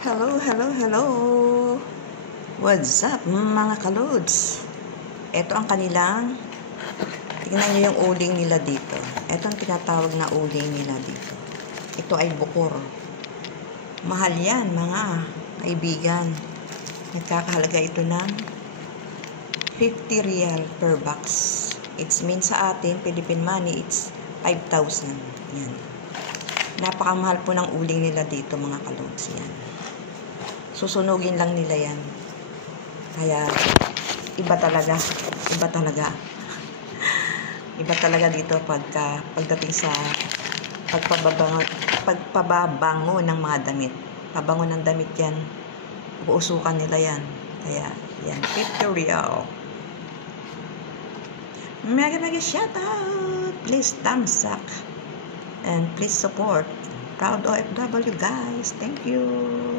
Hello, hello, hello! What's up mga kalods? Ito ang kanilang, tingnan nyo yung uling nila dito. Ito ang tinatawag na uling nila dito. Ito ay bukur. Mahal yan mga kaibigan. Nagkakahalaga ito ng 50 real per box. It's mean sa atin, Philippine money, it's 5,000. Yan. Napakamahal po ng uling nila dito mga kalods. Yan. Susunugin lang nila yan. Kaya, iba talaga. Iba talaga. Iba talaga dito pagdating sa pagpababango ng mga damit. Pabango ng damit yan. Uusukan nila yan. Kaya, yan. 50 real. Mega shout out. Please thumbs up. And please support. Proud OFW guys. Thank you.